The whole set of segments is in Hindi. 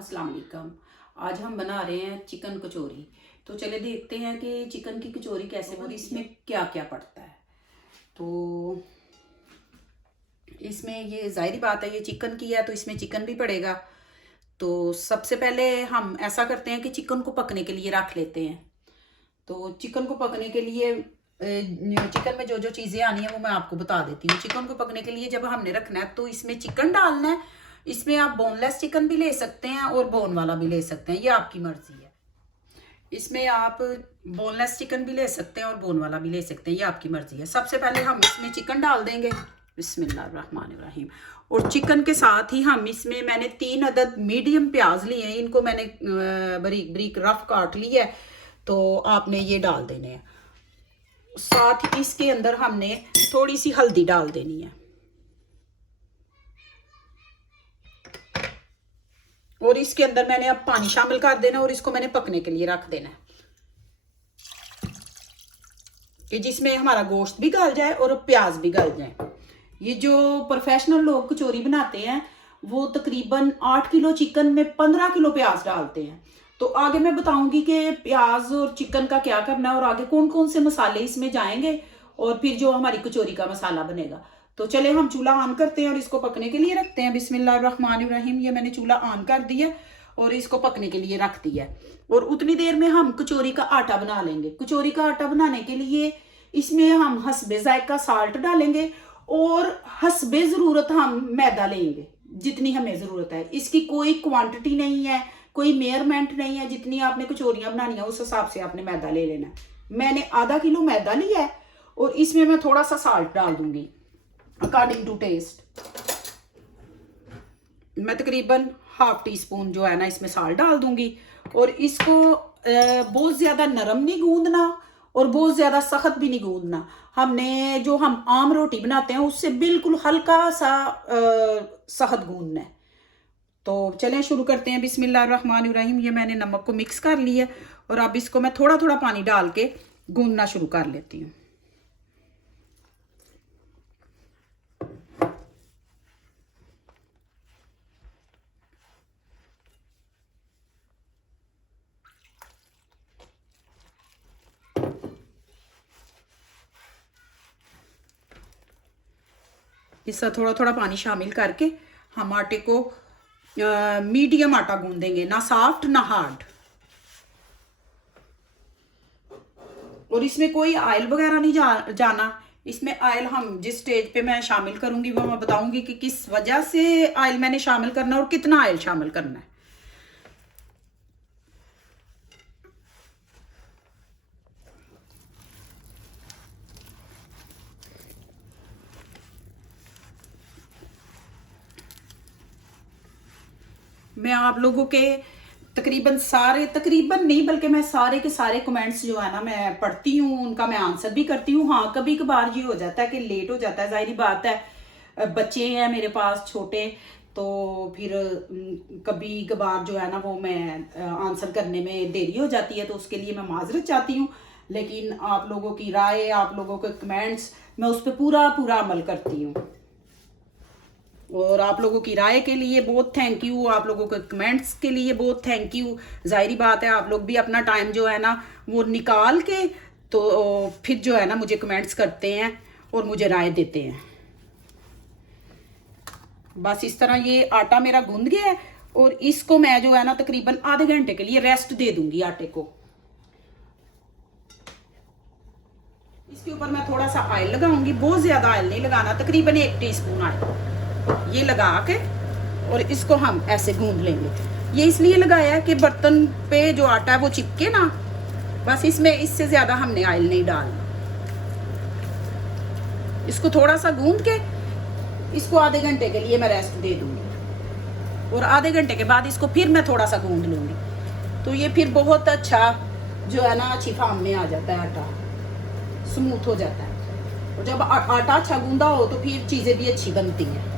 अस्सलाम वालेकुम। आज हम बना रहे हैं चिकन कचौरी। तो चले देखते हैं कि चिकन की कचौरी कैसे और इसमें क्या क्या पड़ता है। तो इसमें ये जाहिर बात है, ये चिकन की है तो इसमें चिकन भी पड़ेगा। तो सबसे पहले हम ऐसा करते हैं कि चिकन को पकने के लिए रख लेते हैं। तो चिकन को पकने के लिए चिकन में जो जो चीज़ें आनी है वो मैं आपको बता देती हूँ। चिकन को पकने के लिए जब हमने रखना है तो इसमें चिकन डालना है। इसमें आप बोनलेस चिकन भी ले सकते हैं और बोन वाला भी ले सकते हैं, ये आपकी मर्जी है। इसमें आप बोनलेस चिकन भी ले सकते हैं और बोन वाला भी ले सकते हैं, ये आपकी मर्जी है। सबसे पहले हम इसमें चिकन डाल देंगे, बिस्मिल्लाहिर्रहमानिर्रहीम। और चिकन के साथ ही हम इसमें मैंने 3 अदद मीडियम प्याज लिए हैं, इनको मैंने बारीक बारीक रफ काट लिया है। तो आपने ये डाल देने हैं। साथ ही इसके अंदर हमने थोड़ी सी हल्दी डाल देनी है और इसके अंदर मैंने अब पानी शामिल कर देना और इसको मैंने पकने के लिए रख देना है कि जिसमें हमारा गोश्त भी गल जाए और प्याज भी गल जाए। ये जो प्रोफेशनल लोग कचौरी बनाते हैं वो तकरीबन 8 किलो चिकन में 15 किलो प्याज डालते हैं। तो आगे मैं बताऊंगी कि प्याज और चिकन का क्या करना है और आगे कौन कौन से मसाले इसमें जाएंगे और फिर जो हमारी कचौरी का मसाला बनेगा। तो चले हम चूल्हा ऑन करते हैं और इसको पकने के लिए रखते हैं। बिस्मिल्लाहिर्रहमानिर्रहीम। ये मैंने चूल्हा ऑन कर दिया और इसको पकने के लिए रख दिया और उतनी देर में हम कचौरी का आटा बना लेंगे। कचौरी का आटा बनाने के लिए इसमें हम हस्बे जायका साल्ट डालेंगे और हस्बे ज़रूरत हम मैदा लेंगे, जितनी हमें ज़रूरत है। इसकी कोई क्वांटिटी नहीं है, कोई मेयरमेंट नहीं है। जितनी आपने कचौरियाँ बनानी है उस हिसाब से आपने मैदा ले लेना है। मैंने आधा किलो मैदा लिया है और इसमें मैं थोड़ा सा साल्ट डाल दूंगी अकॉर्डिंग टू टेस्ट। मैं तकरीबन ½ टीस्पून जो है ना इसमें साल्ट डाल दूंगी और इसको बहुत ज़्यादा नरम नहीं गूंदना और बहुत ज़्यादा सख्त भी नहीं गूंदना। हमने जो हम आम रोटी बनाते हैं उससे बिल्कुल हल्का सा सख्त गूंदना है। तो चलें शुरू करते हैं। बिस्मिल्लाहिर्रहमानिर्रहीम। ये मैंने नमक को मिक्स कर लिया और अब इसको मैं थोड़ा थोड़ा पानी डाल के गूंदना शुरू कर लेती हूँ। इसका थोड़ा थोड़ा पानी शामिल करके हम आटे को मीडियम आटा गूंदेंगे, ना सॉफ्ट ना हार्ड। और इसमें कोई ऑयल वगैरह नहीं जाना। इसमें ऑयल हम जिस स्टेज पे मैं शामिल करूंगी वो मैं बताऊंगी कि किस वजह से ऑयल मैंने शामिल करना है और कितना ऑयल शामिल करना है। मैं आप लोगों के तकरीबन नहीं बल्कि मैं सारे के सारे कमेंट्स जो है ना मैं पढ़ती हूँ, उनका मैं आंसर भी करती हूँ। हाँ, कभी कभार ये हो जाता है कि लेट हो जाता है, जाहिर बात है। बच्चे हैं मेरे पास छोटे, तो फिर कभी कभार जो है ना वो मैं आंसर करने में देरी हो जाती है, तो उसके लिए मैं माजरत चाहती हूँ। लेकिन आप लोगों की राय, आप लोगों के कमेंट्स, मैं उस पर पूरा पूरा अमल करती हूँ। और आप लोगों की राय के लिए बहुत थैंक यू, आप लोगों के कमेंट्स के लिए बहुत थैंक यू। जाहिर बात है आप लोग भी अपना टाइम जो है ना वो निकाल के तो फिर जो है ना मुझे कमेंट्स करते हैं और मुझे राय देते हैं। बस इस तरह ये आटा मेरा गूंद गया है और इसको मैं जो है ना तकरीबन आधे घंटे के लिए रेस्ट दे दूंगी आटे को। इसके ऊपर मैं थोड़ा सा ऑयल लगाऊंगी, बहुत ज्यादा ऑयल नहीं लगाना, तकरीबन 1 टीस्पून ऑयल ये लगा के और इसको हम ऐसे गूंद लेंगे। ये इसलिए लगाया है कि बर्तन पे जो आटा है वो चिपके ना, बस इसमें इससे ज्यादा हमने ऑयल नहीं डालना। इसको थोड़ा सा गूंद के इसको आधे घंटे के लिए मैं रेस्ट दे दूंगी और आधे घंटे के बाद इसको फिर मैं थोड़ा सा गूंद लूंगी। तो ये फिर बहुत अच्छा जो है ना अच्छी फार्म में आ जाता है, आटा स्मूथ हो जाता है। और जब आटा अच्छा गूंदा हो तो फिर चीजें भी अच्छी बनती हैं।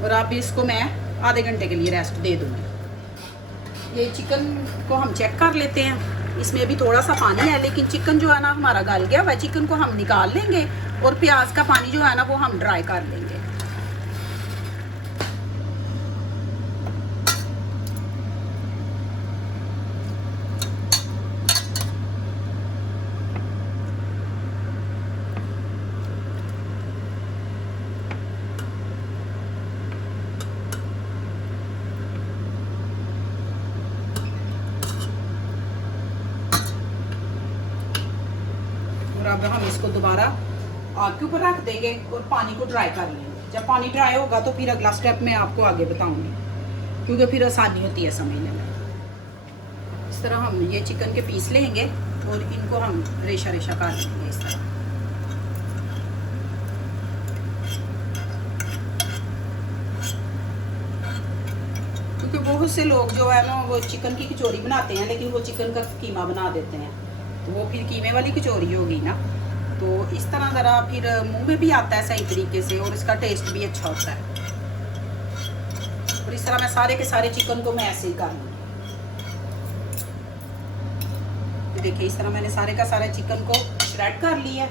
और अब इसको मैं आधे घंटे के लिए रेस्ट दे दूंगी। ये चिकन को हम चेक कर लेते हैं, इसमें भी थोड़ा सा पानी है लेकिन चिकन जो है ना हमारा गल गया हुआ है। चिकन को हम निकाल लेंगे और प्याज का पानी जो है ना वो हम ड्राई कर लेंगे। अब हम इसको दोबारा आग के ऊपर रख देंगे और पानी को ड्राई कर लेंगे। जब पानी ड्राई होगा तो फिर अगला स्टेप मैं आपको आगे बताऊंगी, क्योंकि फिर आसानी होती है समझने में। इस तरह हम ये चिकन के पीस लेंगे और इनको हम रेशा रेशा काट लेंगे इस तरह। क्योंकि बहुत से लोग जो है ना वो चिकन की कचौरी बनाते हैं, लेकिन वो चिकन का कीमा बना देते हैं, तो वो फिर कीमे वाली कचौरी होगी ना। तो इस तरह ज़रा फिर मुंह में भी आता है सही तरीके से और इसका टेस्ट भी अच्छा होता है। और इस तरह मैं सारे के सारे चिकन को मैं ऐसे ही कर लूँगी। देखिए इस तरह मैंने सारे का सारा चिकन को श्रेड कर लिया है।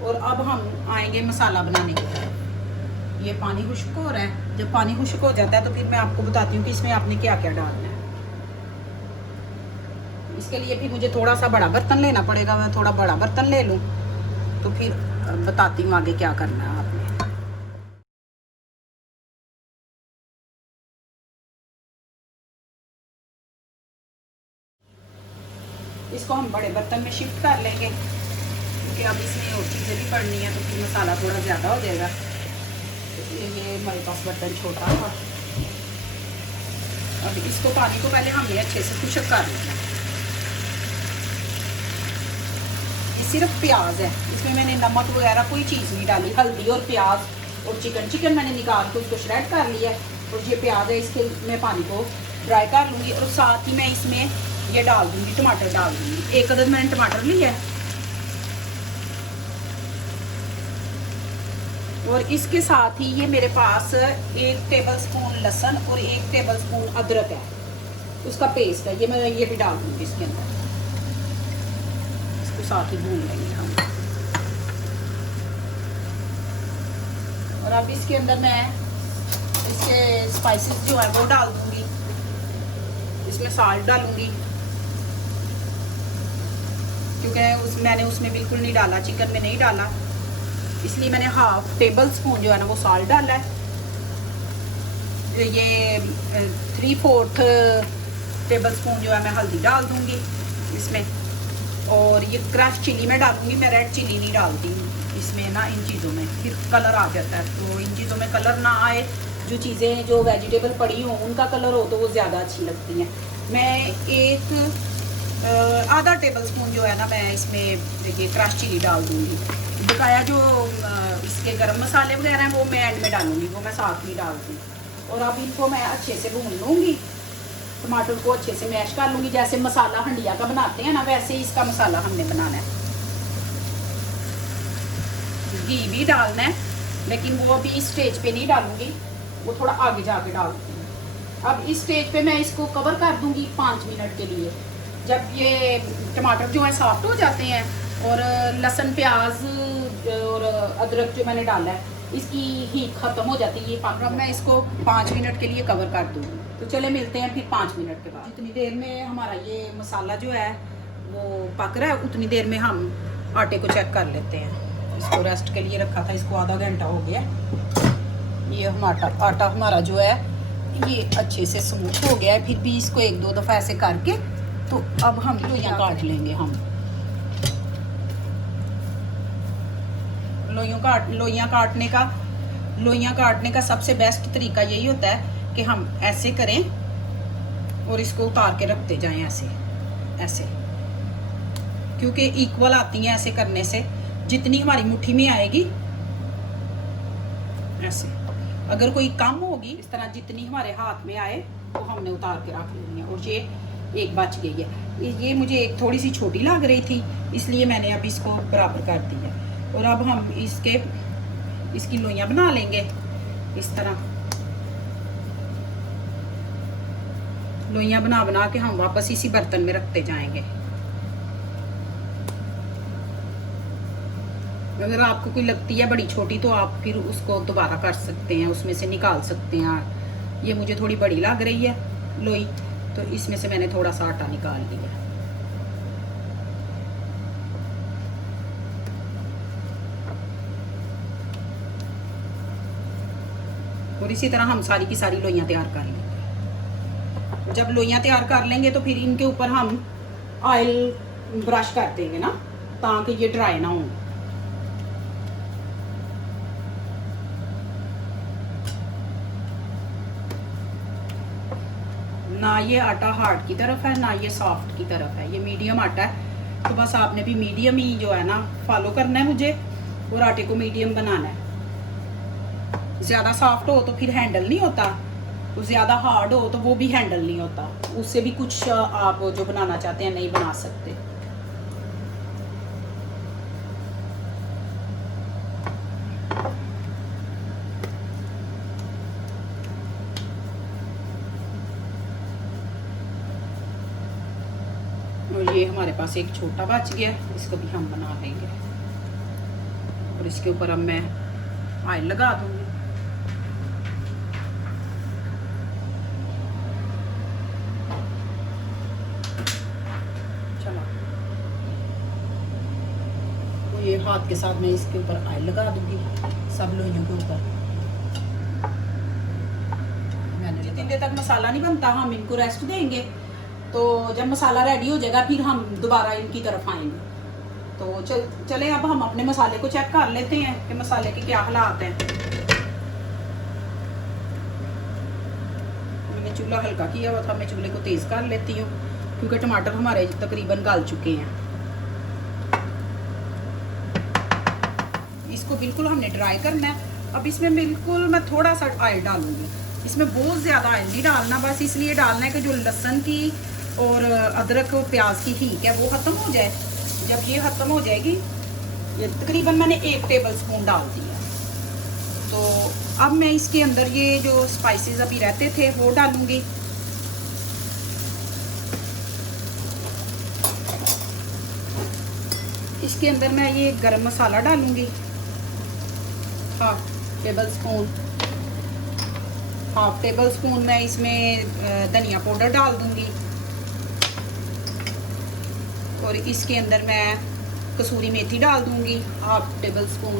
और अब हम आएंगे मसाला बनाने के लिए। ये पानी खुश्क हो रहा है, जब पानी खुश्क हो जाता है तो फिर मैं आपको बताती हूँ कि इसमें आपने क्या क्या डालना है। इसके लिए भी मुझे थोड़ा सा बड़ा बर्तन लेना पड़ेगा, मैं थोड़ा बड़ा बर्तन ले लूँ तो फिर बताती हूँ आगे क्या करना है आपने। इसको हम बड़े बर्तन में शिफ्ट कर लेंगे, क्योंकि अब इसमें और चीज़ें भी पड़नी है तो फिर मसाला थोड़ा ज़्यादा हो जाएगा। इसलिए ये हमारे पास बर्तन छोटा था। अब इसको पानी को पहले हमने अच्छे से खुश्क कर लेना। ये सिर्फ प्याज है, इसमें मैंने नमक वगैरह कोई चीज़ नहीं डाली। हल्दी और प्याज और चिकन मैंने निकाल के उसको श्रेड कर लिया और ये प्याज है, इसके मैं पानी को ड्राई कर लूँगी। और साथ ही मैं इसमें ये डाल दूँगी, टमाटर डाल दूँगी। एक अदद मैंने टमाटर लिया है और इसके साथ ही ये मेरे पास 1 टेबलस्पून लहसुन और 1 टेबलस्पून अदरक है, उसका पेस्ट है। ये मैं ये भी डाल दूँगी इसके अंदर, इसको साथ ही भून लेंगे हम। और अब इसके अंदर मैं इसके स्पाइसेस जो है वो डाल दूँगी। इसमें साल्ट डालूँगी, क्योंकि मैंने उसमें बिल्कुल नहीं डाला, चिकन में नहीं डाला, इसलिए मैंने 1/2 टेबलस्पून जो है ना वो साल्ट डाला है। ये 3/4 टेबलस्पून जो है मैं हल्दी डाल दूँगी इसमें। और ये क्रश चिली मैं डालूँगी, मैं रेड चिली नहीं डालती इसमें ना, इन चीज़ों में फिर कलर आ जाता है। तो इन चीज़ों में कलर ना आए, जो चीज़ें जो वेजिटेबल पड़ी हों उनका कलर हो तो वो ज़्यादा अच्छी लगती हैं। मैं आधा टेबलस्पून जो है ना मैं इसमें देखिए क्रश चिली डाल दूँगी। बकाया जो इसके गरम मसाले वगैरह हैं वो मैं एंड में डालूँगी, वो मैं साथ में डाल दूँ। और अब इनको मैं अच्छे से भून लूँगी, टमाटर को अच्छे से मैश कर लूँगी। जैसे मसाला हंडिया का बनाते हैं ना, वैसे ही इसका मसाला हमने बनाना है। घी भी डालना है, लेकिन वो अभी इस स्टेज पे नहीं डालूँगी, वो थोड़ा आगे जाके डालूँगी। अब इस स्टेज पे मैं इसको कवर कर दूँगी 5 मिनट के लिए। जब ये टमाटर जो है सॉफ्ट हो जाते हैं और लहसुन प्याज और अदरक जो मैंने डाला है इसकी हीट ख़त्म हो जाती है, ये पाक। अब मैं इसको 5 मिनट के लिए कवर कर दूँगी। तो चले मिलते हैं फिर 5 मिनट के बाद। जितनी देर में हमारा ये मसाला जो है वो पक रहा है, उतनी देर में हम आटे को चेक कर लेते हैं। इसको रेस्ट के लिए रखा था, इसको आधा घंटा हो गया। ये आटा हमारा जो है ये अच्छे से स्मूथ हो गया है। फिर भी इसको 1-2 दफ़ा ऐसे करके तो अब हम लोइयाँ काट लेंगे। हम लोइयाँ काटने का सबसे बेस्ट तरीका यही होता है कि हम ऐसे करें और इसको उतार के रखते जाएं ऐसे, क्योंकि इक्वल आती हैं ऐसे करने से। जितनी हमारी मुट्ठी में आएगी ऐसे, अगर कोई कम होगी इस तरह जितनी हमारे हाथ में आए वो हमने उतार के रख लेनी है। और ये एक बच गई है, ये मुझे एक थोड़ी सी छोटी लग रही थी, इसलिए मैंने अब इसको बराबर कर दिया। और अब हम इसकी लोइयाँ बना लेंगे इस तरह। लोइयाँ बना के हम वापस इसी बर्तन में रखते जाएंगे। अगर आपको कोई लगती है बड़ी छोटी तो आप फिर उसको दोबारा कर सकते हैं, उसमें से निकाल सकते हैं। ये मुझे थोड़ी बड़ी लग रही है लोई, तो इसमें से मैंने थोड़ा सा आटा निकाल लिया। और इसी तरह हम सारी की सारी लोइयाँ तैयार कर लेंगे। जब लोइयाँ तैयार कर लेंगे तो फिर इनके ऊपर हम ऑयल ब्रश कर देंगे ना, ताकि ये ड्राई ना हो। ना ये आटा हार्ड की तरफ है ना ये सॉफ्ट की तरफ है, ये मीडियम आटा है। तो बस आपने भी मीडियम ही जो है ना फॉलो करना है मुझे, और आटे को मीडियम बनाना है। ज़्यादा सॉफ्ट हो तो फिर हैंडल नहीं होता, तो ज़्यादा हार्ड हो तो वो भी हैंडल नहीं होता, उससे भी कुछ आप जो बनाना चाहते हैं नहीं बना सकते। और ये हमारे पास एक छोटा बच गया, इसको भी हम बना लेंगे। और इसके ऊपर अब मैं ऑयल लगा दूंगी। चलो, तो ये हाथ के साथ मैं इसके ऊपर ऑयल लगा दूंगी सब लोइयों के ऊपर। मैंने जितनी देर तक मसाला नहीं बनता हम इनको रेस्ट देंगे, तो जब मसाला रेडी हो जाएगा फिर हम दोबारा इनकी तरफ आएंगे। तो चले अब हम अपने मसाले को चेक कर लेते हैं कि मसाले के क्या हालात हैं। मैंने चूल्हा हल्का किया हुआ था, मैं चूल्हे को तेज कर लेती हूँ क्योंकि टमाटर हमारे तकरीबन गल चुके हैं। इसको बिल्कुल हमने ड्राई करना है। अब इसमें बिल्कुल मैं थोड़ा सा ऑयल डालूंगी, इसमें बहुत ज़्यादा ऑयल नहीं डालना, बस इसलिए डालना है कि जो लहसुन की और अदरक और प्याज की हीक है वो ख़त्म हो जाए। जब ये ख़त्म हो जाएगी, ये तकरीबन मैंने 1 टेबल स्पून डाल दिया, तो अब मैं इसके अंदर ये जो स्पाइसेस अभी रहते थे वो डालूंगी। इसके अंदर मैं ये गरम मसाला डालूंगी, 1/2 टेबल स्पून। 1/2 टेबल स्पून मैं इसमें धनिया पाउडर डाल दूंगी। और इसके अंदर मैं कसूरी मेथी डाल दूंगी 1/2 टेबल स्पून।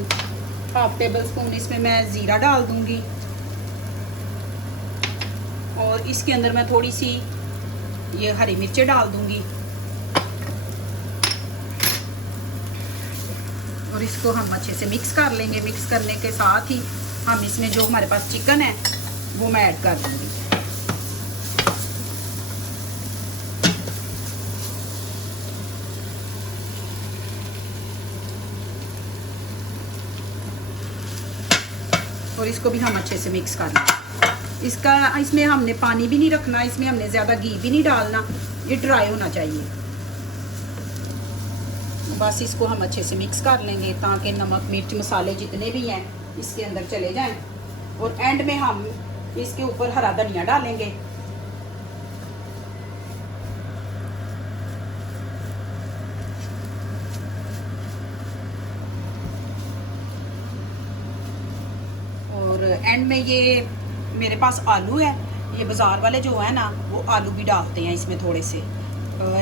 1/2 टेबल स्पून इसमें मैं ज़ीरा डाल दूंगी। और इसके अंदर मैं थोड़ी सी ये हरी मिर्चें डाल दूंगी। और इसको हम अच्छे से मिक्स कर लेंगे। मिक्स करने के साथ ही हम इसमें जो हमारे पास चिकन है वो मैं ऐड कर दूंगी। और इसको भी हम अच्छे से मिक्स कर लेंगे। इसमें हमने पानी भी नहीं रखना, इसमें हमने ज़्यादा घी भी नहीं डालना, ये ड्राई होना चाहिए। बस इसको हम अच्छे से मिक्स कर लेंगे ताकि नमक मिर्च मसाले जितने भी हैं इसके अंदर चले जाएं। और एंड में हम इसके ऊपर हरा धनिया डालेंगे। और एंड में ये मेरे पास आलू है, ये बाज़ार वाले जो है ना वो आलू भी डालते हैं इसमें थोड़े से,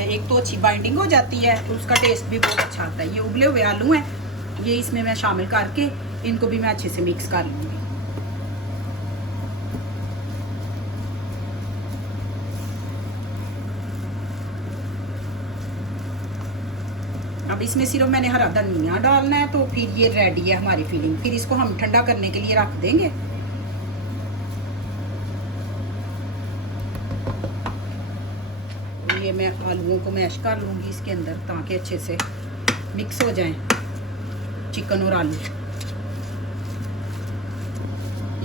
एक तो अच्छी बाइंडिंग हो जाती है, तो उसका टेस्ट भी बहुत अच्छा आता है। ये उबले हुए आलू हैं, ये इसमें मैं शामिल करके इनको भी मैं अच्छे से मिक्स कर लूँगी। अब इसमें सिर्फ मैंने हरा धनिया डालना है, तो फिर ये रेडी है हमारी फिलिंग। फिर इसको हम ठंडा करने के लिए रख देंगे। ये मैं आलूओं को मैश कर लूँगी इसके अंदर ताकि अच्छे से मिक्स हो जाएं चिकन और आलू।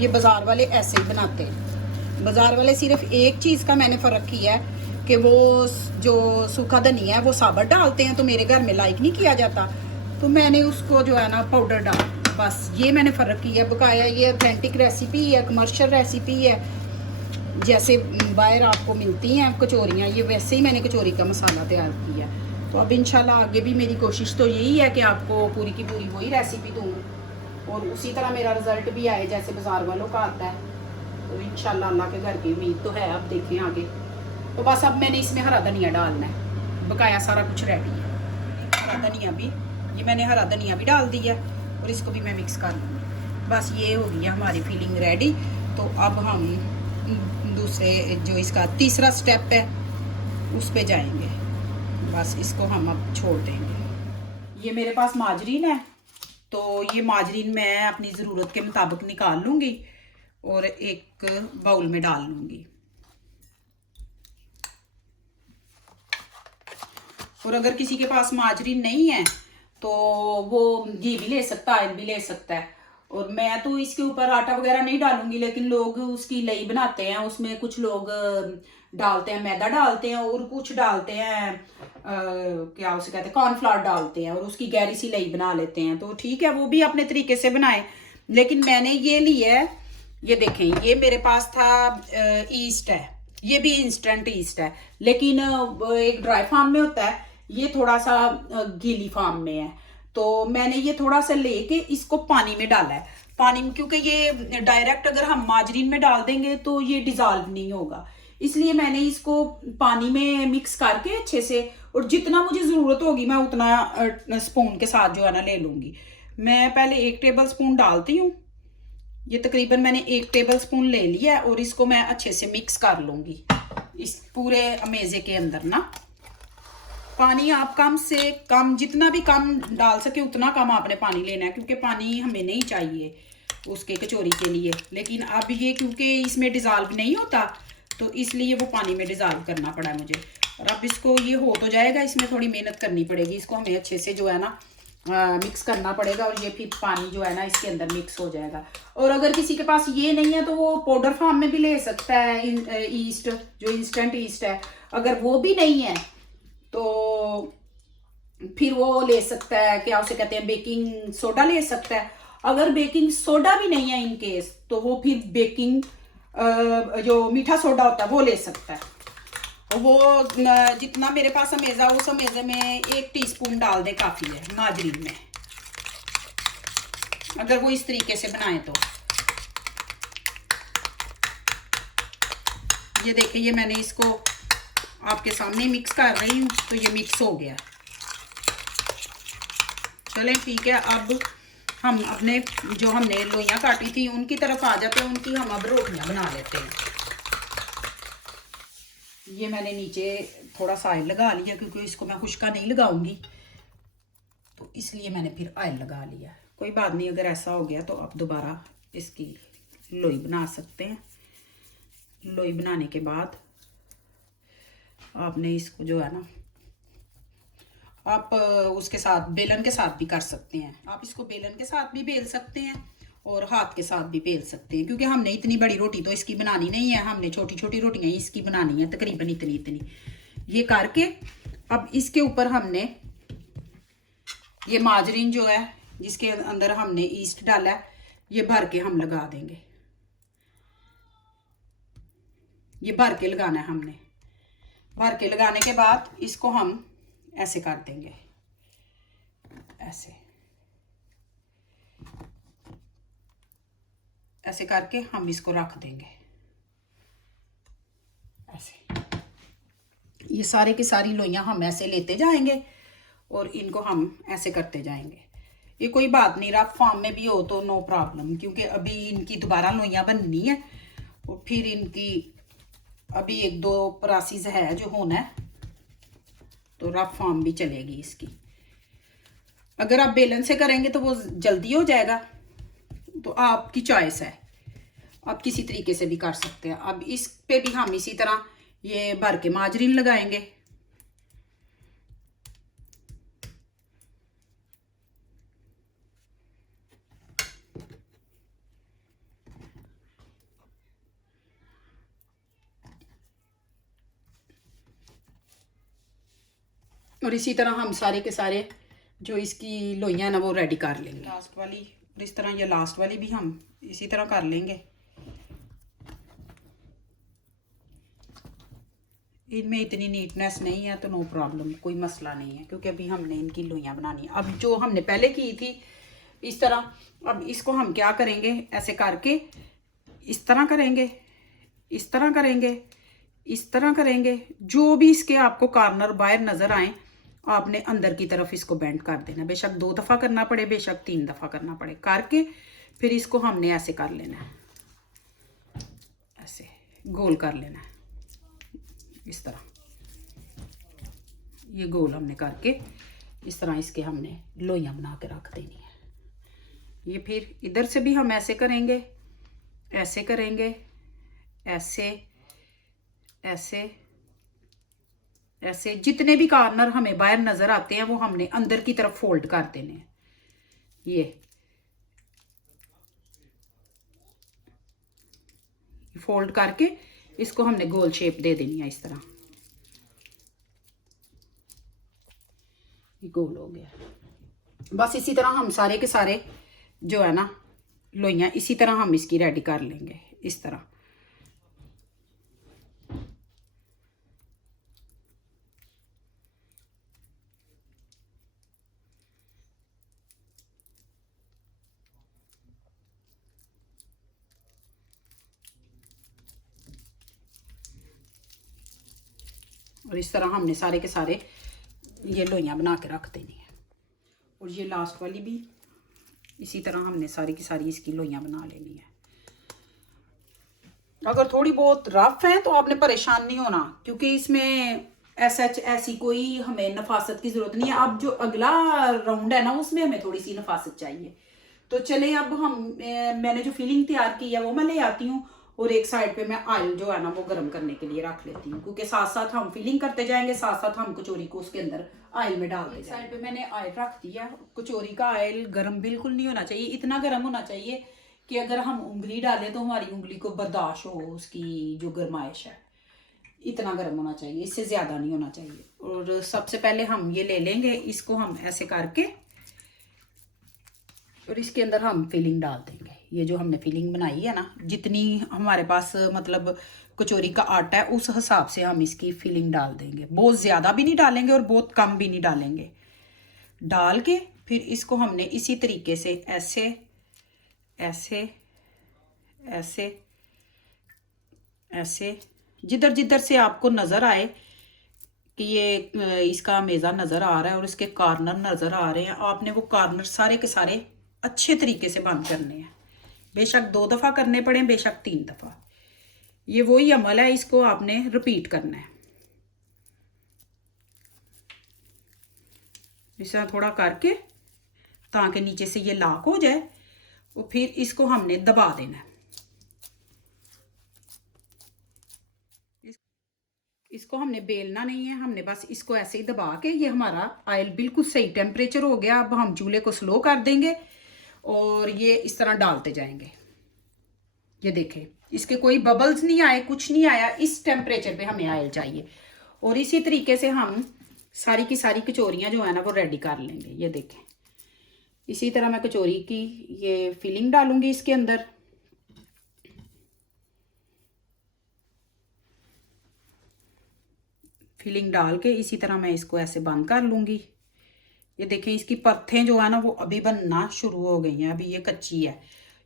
ये बाज़ार वाले ऐसे ही बनाते हैं। बाज़ार वाले सिर्फ एक चीज़ का मैंने फ़र्क किया है कि वो जो सूखा धनिया है वो साबुत डालते हैं, तो मेरे घर में लाइक नहीं किया जाता, तो मैंने उसको जो है ना पाउडर डाल, बस ये मैंने फ़र्क किया। बकाया ये ऑथेंटिक रेसिपी है, कमर्शियल रेसिपी है, जैसे बाहर आपको मिलती हैं कचौरियाँ, ये वैसे ही मैंने कचौरी का मसाला तैयार किया। तो अब इंशाल्लाह आगे भी मेरी कोशिश तो यही है कि आपको पूरी की पूरी वही रेसिपी दूँ और उसी तरह मेरा रिज़ल्ट भी आए जैसे बाज़ार वालों का आता है। तो इंशाल्लाह अल्लाह के घर की उम्मीद तो है, अब देखें आगे। तो बस अब मैंने इसमें हरा धनिया डालना है, बकाया सारा कुछ रेडी है। हरा धनिया भी, ये मैंने हरा धनिया भी डाल दिया और इसको भी मैं मिक्स कर लूँगी। बस ये हो गई हमारी फिलिंग रेडी। तो अब हम दूसरे जो इसका तीसरा स्टेप है उस पे जाएंगे। बस इसको हम अब छोड़ देंगे। ये मेरे पास माजरीन है, तो ये माजरीन मैं अपनी ज़रूरत के मुताबिक निकाल लूँगी और एक बाउल में डाल लूँगी। और अगर किसी के पास माजरीन नहीं है तो वो घी भी ले सकता है, ऑयल भी ले सकता है। और मैं तो इसके ऊपर आटा वगैरह नहीं डालूंगी, लेकिन लोग उसकी लई बनाते हैं, उसमें कुछ लोग डालते हैं, मैदा डालते हैं और कुछ डालते हैं क्या उसे कहते हैं, कॉर्नफ्लावर डालते हैं और उसकी गहरी सी लई बना लेते हैं। तो ठीक है, वो भी अपने तरीके से बनाए, लेकिन मैंने ये लिया है। ये देखें, ये मेरे पास था ईस्ट है, ये भी इंस्टेंट ईस्ट है, लेकिन एक ड्राई फार्म में होता है, ये थोड़ा सा गीली फार्म में है। तो मैंने ये थोड़ा सा लेके इसको पानी में डाला है। पानी में, क्योंकि ये डायरेक्ट अगर हम माजरीन में डाल देंगे तो ये डिजॉल्व नहीं होगा, इसलिए मैंने इसको पानी में मिक्स करके अच्छे से, और जितना मुझे ज़रूरत होगी मैं उतना स्पून के साथ जो है ना ले लूँगी। मैं पहले 1 टेबल स्पून डालती हूँ। ये तकरीबन मैंने 1 टेबल स्पून ले लिया है और इसको मैं अच्छे से मिक्स कर लूँगी इस पूरे अमेज़े के अंदर ना। पानी आप कम से कम, जितना भी कम डाल सके उतना कम आपने पानी लेना है, क्योंकि पानी हमें नहीं चाहिए उसके कचौरी के लिए। लेकिन अब ये क्योंकि इसमें डिज़ॉल्व नहीं होता, तो इसलिए वो पानी में डिज़ॉल्व करना पड़ा है मुझे। और अब इसको, ये हो तो जाएगा, इसमें थोड़ी मेहनत करनी पड़ेगी, इसको हमें अच्छे से जो है ना मिक्स करना पड़ेगा, और ये फिर पानी जो है ना इसके अंदर मिक्स हो जाएगा। और अगर किसी के पास ये नहीं है तो वो पाउडर फॉर्म में भी ले सकता है ईस्ट, जो इंस्टेंट ईस्ट है। अगर वो भी नहीं है तो फिर वो ले सकता है, क्या उसे कहते हैं, बेकिंग सोडा ले सकता है। अगर बेकिंग सोडा भी नहीं है इन केस, तो वो फिर बेकिंग जो मीठा सोडा होता है वो ले सकता है। वो जितना मेरे पास अमेज़ा, उस अमेज़े में 1 टीस्पून डाल दे काफ़ी है माजरीन में, अगर वो इस तरीके से बनाए तो। ये देखिए, ये मैंने इसको आपके सामने मिक्स कर रही हूँ, तो ये मिक्स हो गया। चलें ठीक है, अब हम अपने जो हमने लोइयाँ काटी थी उनकी तरफ आ जाते हैं। उनकी हम अब रोटियाँ बना लेते हैं। ये मैंने नीचे थोड़ा सा ऑयल लगा लिया, क्योंकि इसको मैं खुश्का नहीं लगाऊंगी, तो इसलिए मैंने फिर ऑयल लगा लिया। कोई बात नहीं, अगर ऐसा हो गया तो आप दोबारा इसकी लोई बना सकते हैं। लोई बनाने के बाद आपने इसको जो है ना, आप उसके साथ बेलन के साथ भी कर सकते हैं। आप इसको बेलन के साथ भी बेल सकते हैं और हाथ के साथ भी बेल सकते हैं, क्योंकि हमने इतनी बड़ी रोटी तो इसकी बनानी नहीं है, हमने छोटी छोटी रोटियां इसकी बनानी है, तकरीबन इतनी इतनी। ये करके अब इसके ऊपर हमने ये माजरीन जो है, जिसके अंदर हमने ईस्ट डाला है, ये भर के हम लगा देंगे। ये भर के लगाना है हमने। भर के लगाने के बाद इसको हम ऐसे कर देंगे, ऐसे ऐसे करके हम इसको रख देंगे ऐसे। ये सारे की सारी लोइयां हम ऐसे लेते जाएंगे और इनको हम ऐसे करते जाएंगे। ये कोई बात नहीं, रफ फॉर्म में भी हो तो नो प्रॉब्लम, क्योंकि अभी इनकी दोबारा लोइयां बननी है और फिर इनकी अभी 1-2 परासीज है जो होना है, तो रफ फॉर्म भी चलेगी इसकी। अगर आप बेलन से करेंगे तो वो जल्दी हो जाएगा, तो आपकी चॉइस है, आप किसी तरीके से भी कर सकते हैं। अब इस पे भी हम इसी तरह ये भर के माजरीन लगाएंगे। और इसी तरह हम सारे के सारे जो इसकी लोइयां ना वो रेडी कर लेंगे। लास्ट वाली, और इस तरह ये लास्ट वाली भी हम इसी तरह कर लेंगे। इनमें इतनी नीटनेस नहीं है तो नो प्रॉब्लम, कोई मसला नहीं है, क्योंकि अभी हमने इनकी लोइयां बनानी है। अब जो हमने पहले की थी इस तरह, अब इसको हम क्या करेंगे, ऐसे करके इस तरह करेंगे, इस तरह करेंगे, इस तरह करेंगे। जो भी इसके आपको कॉर्नर बाहर नज़र आए, आपने अंदर की तरफ इसको बेंड कर देना। बेशक 2 दफ़ा करना पड़े, बेशक 3 दफ़ा करना पड़े, करके फिर इसको हमने ऐसे कर लेना है, ऐसे गोल कर लेना है इस तरह। ये गोल हमने करके इस तरह इसके हमने लोइयाँ बना के रख देनी है। ये फिर इधर से भी हम ऐसे करेंगे, ऐसे करेंगे, ऐसे ऐसे ऐसे। जितने भी कॉर्नर हमें बाहर नज़र आते हैं वो हमने अंदर की तरफ फोल्ड कर देने हैं। ये फोल्ड करके इसको हमने गोल शेप दे देनी है। इस तरह ये गोल हो गया। बस इसी तरह हम सारे के सारे जो है ना लोइयाँ इसी तरह हम इसकी रेडी कर लेंगे, इस तरह। और इस तरह हमने सारे के सारे ये लोइयाँ बना के रख देनी है। और ये लास्ट वाली भी इसी तरह हमने सारी की सारी इसकी लोइयाँ बना लेनी है। अगर थोड़ी बहुत रफ है तो आपने परेशान नहीं होना, क्योंकि इसमें ऐसी कोई हमें नफासत की ज़रूरत नहीं है। अब जो अगला राउंड है ना उसमें हमें थोड़ी सी नफासत चाहिए। तो चले अब मैंने जो फिलिंग तैयार की है वो मैं ले आती हूँ, और एक साइड पे मैं ऑयल जो है ना वो गर्म करने के लिए रख लेती हूँ, क्योंकि साथ साथ हम फिलिंग करते जाएंगे, साथ साथ हम कचौरी को उसके अंदर ऑयल में डाल देंगे। साइड पे मैंने ऑयल रख दिया। कचौरी का ऑयल गर्म बिल्कुल नहीं होना चाहिए, इतना गर्म होना चाहिए कि अगर हम उंगली डालें तो हमारी उंगली को बर्दाश्त हो उसकी जो गर्माइश है। इतना गर्म होना चाहिए, इससे ज़्यादा नहीं होना चाहिए। और सबसे पहले हम ये ले लेंगे, इसको हम ऐसे करके और इसके अंदर हम फिलिंग डाल देंगे। ये जो हमने फिलिंग बनाई है ना, जितनी हमारे पास मतलब कचौरी का आटा है उस हिसाब से हम इसकी फिलिंग डाल देंगे। बहुत ज़्यादा भी नहीं डालेंगे और बहुत कम भी नहीं डालेंगे। डाल के फिर इसको हमने इसी तरीके से ऐसे ऐसे ऐसे ऐसे जिधर जिधर से आपको नज़र आए कि ये इसका मेज़ा नज़र आ रहा है और इसके कॉर्नर नज़र आ रहे हैं, आपने वो कॉर्नर सारे के सारे अच्छे तरीके से बंद करने हैं। बेशक 2 दफ़ा करने पड़े, बेशक 3 दफ़ा। ये वही अमल है, इसको आपने रिपीट करना है। इस तरह थोड़ा करके ताकि नीचे से ये लॉक हो जाए, और फिर इसको हमने दबा देना है। इसको हमने बेलना नहीं है, हमने बस इसको ऐसे ही दबा के, ये हमारा ऑयल बिल्कुल सही टेम्परेचर हो गया। अब हम चूल्हे को स्लो कर देंगे और ये इस तरह डालते जाएंगे। ये देखें, इसके कोई बबल्स नहीं आए, कुछ नहीं आया। इस टेम्परेचर पे हमें ऑयल चाहिए। और इसी तरीके से हम सारी की सारी कचौरियाँ जो है ना वो रेडी कर लेंगे। ये देखें, इसी तरह मैं कचौरी की ये फिलिंग डालूंगी इसके अंदर। फिलिंग डाल के इसी तरह मैं इसको ऐसे बंद कर लूँगी। ये देखें, इसकी परतें जो है ना वो अभी बनना शुरू हो गई हैं, अभी ये कच्ची है।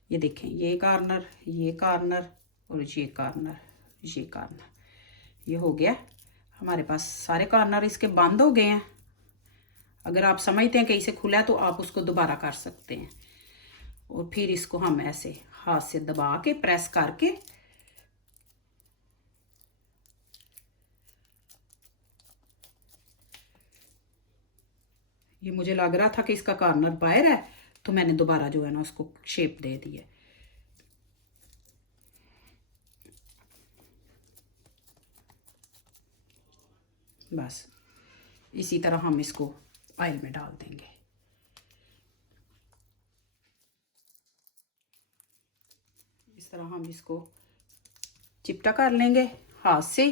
ये देखें, ये कॉर्नर, ये कॉर्नर और ये कॉर्नर, ये कॉर्नर, ये हो गया हमारे पास। सारे कॉर्नर इसके बंद हो गए हैं। अगर आप समझते हैं कि इसे खुला है तो आप उसको दोबारा कर सकते हैं। और फिर इसको हम ऐसे हाथ से दबा के प्रेस करके ये मुझे लग रहा था कि इसका कॉर्नर बाहर है, तो मैंने दोबारा जो है ना उसको शेप दे दी है। बस इसी तरह हम इसको ऑयल में डाल देंगे। इस तरह हम इसको चिपटा कर लेंगे हाथ से,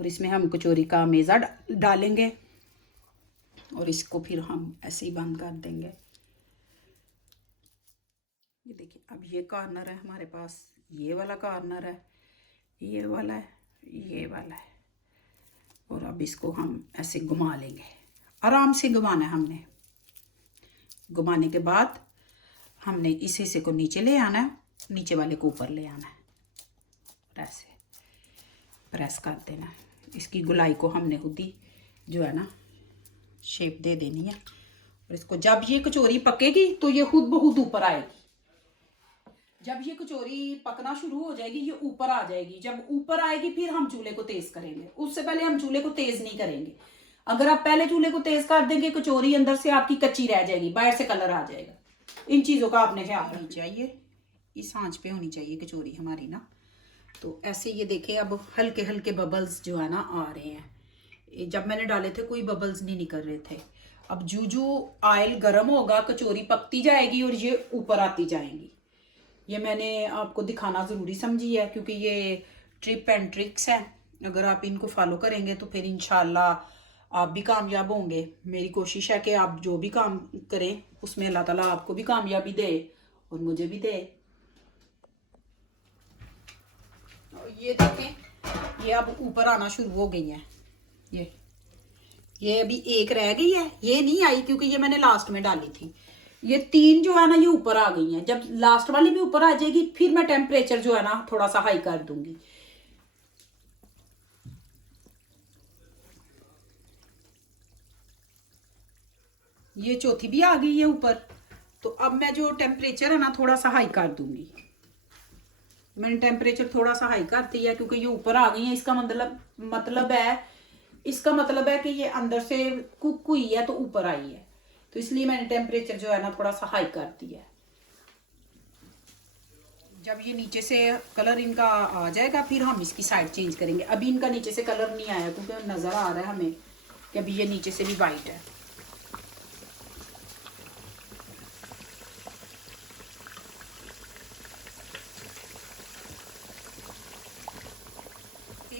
और इसमें हम कचौरी का मेज़ा डालेंगे और इसको फिर हम ऐसे ही बंद कर देंगे। ये देखिए, अब ये कॉर्नर है हमारे पास, ये वाला कॉर्नर है, ये वाला है, ये वाला है। और अब इसको हम ऐसे घुमा लेंगे, आराम से घुमाना है हमने। घुमाने के बाद हमने इस हिस्से को नीचे ले आना है, नीचे वाले को ऊपर ले आना है। ऐसे प्रेस कर देना है। इसकी गुलाई को हमने खुद ही जो है ना शेप दे देनी है। और इसको जब ये कचौरी पकेगी तो ये खुद ब खुद ऊपर आएगी। जब ये कचौरी पकना शुरू हो जाएगी ये ऊपर आ जाएगी। जब ऊपर आएगी फिर हम चूल्हे को तेज करेंगे, उससे पहले हम चूल्हे को तेज नहीं करेंगे। अगर आप पहले चूल्हे को तेज कर देंगे, कचौरी अंदर से आपकी कच्ची रह जाएगी, बाहर से कलर आ जाएगा। इन चीज़ों का आपने ख्याल रखना चाहिए। इस आंच पे होनी चाहिए कचौरी हमारी ना। तो ऐसे ये देखें, अब हल्के हल्के बबल्स जो है ना आ रहे हैं। जब मैंने डाले थे कोई बबल्स नहीं निकल रहे थे। अब जो ऑयल गर्म होगा, कचौरी पकती जाएगी और ये ऊपर आती जाएंगी। ये मैंने आपको दिखाना ज़रूरी समझी है, क्योंकि ये ट्रिप एंड ट्रिक्स हैं। अगर आप इनको फॉलो करेंगे तो फिर इंशाल्लाह आप भी कामयाब होंगे। मेरी कोशिश है कि आप जो भी काम करें उसमें अल्लाह ताला आपको भी कामयाबी दे और मुझे भी दे। ये देखें, ये अब ऊपर आना शुरू हो गई है। ये अभी एक रह गई है, ये नहीं आई क्योंकि ये मैंने लास्ट में डाली थी। ये 3 जो है ना ये ऊपर आ गई हैं। जब लास्ट वाली भी ऊपर आ जाएगी फिर मैं टेम्परेचर जो है ना थोड़ा सा हाई कर दूंगी। ये चौथी भी आ गई है ऊपर। तो अब मैं जो टेम्परेचर है ना थोड़ा सा हाई कर दूंगी। मैंने टेम्परेचर थोड़ा सा हाई कर दिया क्योंकि ये ऊपर आ गई है। इसका मतलब है कि ये अंदर से कुक हुई है तो ऊपर आई है, तो इसलिए मैंने टेम्परेचर जो है ना थोड़ा सा हाई कर दिया है। जब ये नीचे से कलर इनका आ जाएगा फिर हम इसकी साइड चेंज करेंगे। अभी इनका नीचे से कलर नहीं आया क्योंकि नज़र आ रहा है हमें कि अभी ये नीचे से भी वाइट है।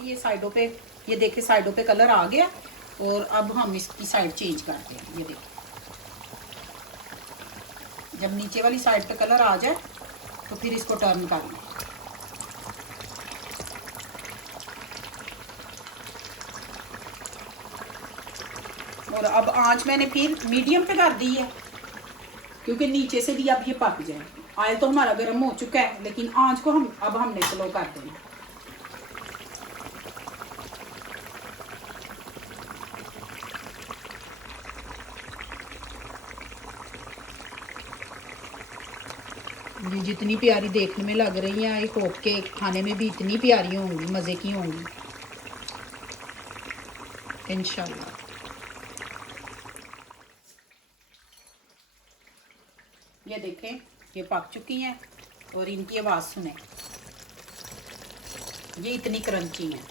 ये साइडों पे, ये देखे साइडों पे कलर आ गया और अब हम इसकी साइड चेंज करते हैं। ये देखिए, जब नीचे वाली साइड पे कलर आ जाए तो फिर इसको टर्न कर लें। और अब आंच मैंने फिर मीडियम पे कर दी है क्योंकि नीचे से भी अब ये पक जाए। ऑयल तो हमारा गर्म हो चुका है लेकिन आंच को हमने स्लो कर देना। ये जितनी प्यारी देखने में लग रही है, आई होप के खाने में भी इतनी प्यारी होंगी, मज़े की होंगी इंशाल्लाह। ये देखें, ये पक चुकी हैं और इनकी आवाज़ सुने, ये इतनी क्रंची हैं।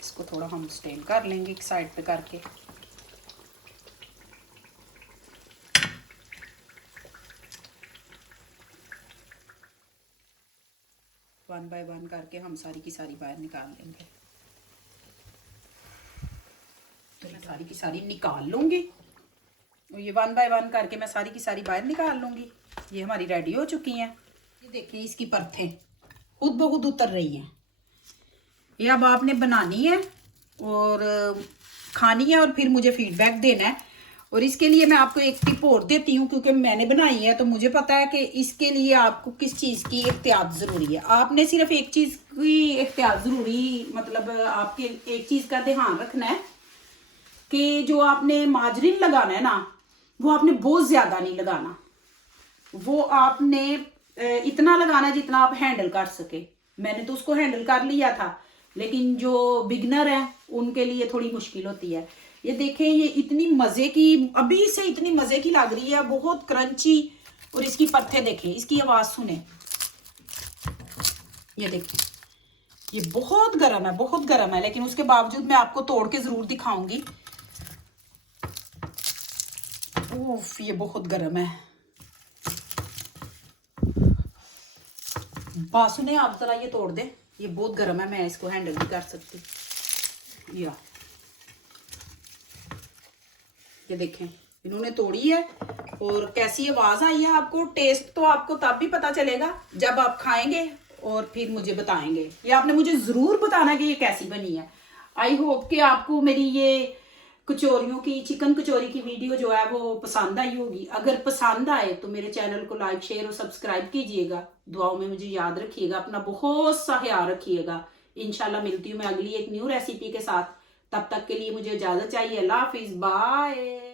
इसको थोड़ा हम स्टेन कर लेंगे एक साइड पे करके। वन बाय वन करके हम सारी की सारी बाहर निकाल लेंगे। तो मैं सारी की सारी निकाल लूँगी और ये वन बाय वन करके मैं सारी की सारी बाहर निकाल लूँगी। ये हमारी रेडी हो चुकी हैं। ये देखिए, इसकी परतें खुद ब खुद उतर रही हैं। ये अब आपने बनानी है और खानी है और फिर मुझे फीडबैक देना है। और इसके लिए मैं आपको एक टिप और देती हूँ क्योंकि मैंने बनाई है तो मुझे पता है कि इसके लिए आपको किस चीज़ की एहतियात ज़रूरी है। आपने सिर्फ एक चीज़ की एहतियात ज़रूरी, मतलब आपके एक चीज़ का ध्यान रखना है कि जो आपने माजरीन लगाना है ना वो आपने बहुत ज़्यादा नहीं लगाना। वो आपने इतना लगाना है जितना आप हैंडल कर सके। मैंने तो उसको हैंडल कर लिया था, लेकिन जो बिगनर है उनके लिए थोड़ी मुश्किल होती है। ये देखें, ये इतनी मज़े की, अभी से इतनी मज़े की लग रही है, बहुत क्रंची। और इसकी परतें देखें, इसकी आवाज़ सुने। ये देखें, ये बहुत गर्म है, बहुत गर्म है, लेकिन उसके बावजूद मैं आपको तोड़ के ज़रूर दिखाऊंगी। उफ, ये बहुत गर्म है। बात सुने, आप ज़रा ये तोड़ दे, ये बहुत गर्म है, मैं इसको हैंडल नहीं कर सकती। ये देखें, इन्होंने तोड़ी है और कैसी आवाज़ आई है आपको। टेस्ट तो आपको तब भी पता चलेगा जब आप खाएंगे और फिर मुझे बताएंगे। ये आपने मुझे ज़रूर बताना कि ये कैसी बनी है। आई होप कि आपको मेरी ये कचौरियों की, चिकन कचौरी की वीडियो जो है वो पसंद आई होगी। अगर पसंद आए तो मेरे चैनल को लाइक, शेयर और सब्सक्राइब कीजिएगा। दुआओं में मुझे याद रखिएगा, अपना बहुत सा ख्याल रखिएगा। इंशाल्लाह मिलती हूँ मैं अगली एक न्यू रेसिपी के साथ। तब तक के लिए मुझे इजाज़त चाहिए। अल्लाह हाफिज़, बाय।